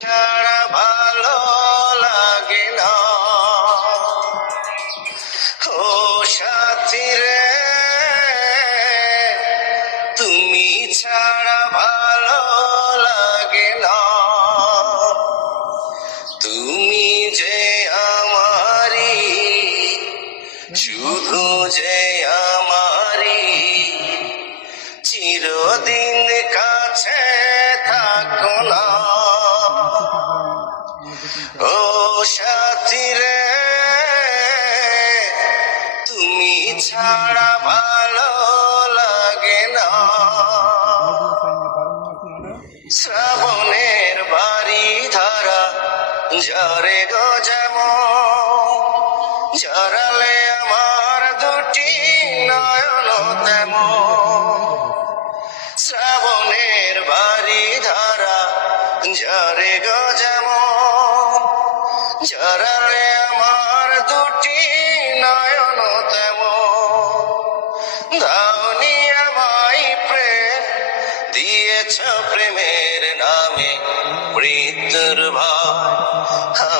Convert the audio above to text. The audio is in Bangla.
ছাড়া ভালো লাগে না। ও সাথী রে, তুমি ছাড়া ভালো লাগে না। তুমি যে আমারি, শুধু যে আমারি, চিরদিন কাছে থাকো না। ও সাথী রে, তুমি ছাড়া ভালো লাগে না। শ্রাবণের বাড়ি ধারা ঝরে গো যেমন, ঝরালে আমার দুটি নয়ন তেমন। শ্রাবণের বাড়ি ধারা ঝরে গো যেমন, ঝরালে আমার দুটি নয়ন তেমন। দাওনি আমায় প্রেম, দিয়েছ প্রেমের নামে মৃত্যুর ভার।